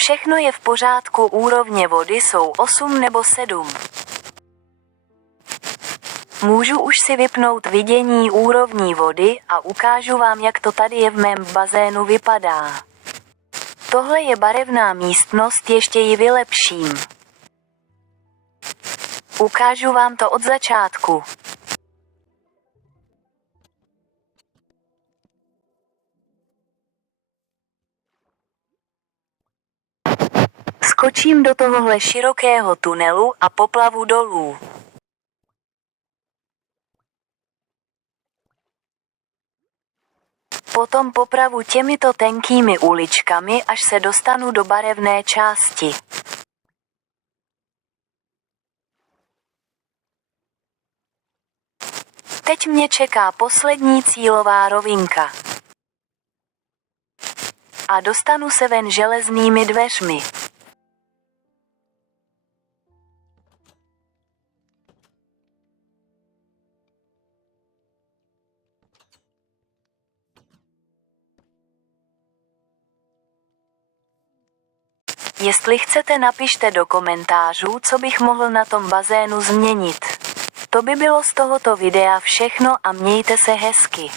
Všechno je v pořádku, úrovně vody jsou 8 nebo 7. Můžu už si vypnout vidění úrovní vody a ukážu vám, jak to tady je v mém bazénu vypadá. Tohle je barevná místnost, ještě ji vylepším. Ukážu vám to od začátku. Skočím do tohohle širokého tunelu a poplavu dolů. Potom popravu těmito tenkými uličkami, až se dostanu do barevné části. Teď mě čeká poslední cílová rovinka. A dostanu se ven železnými dveřmi. Jestli chcete, napište do komentářů, co bych mohl na tom bazénu změnit. To by bylo z tohoto videa všechno a mějte se hezky.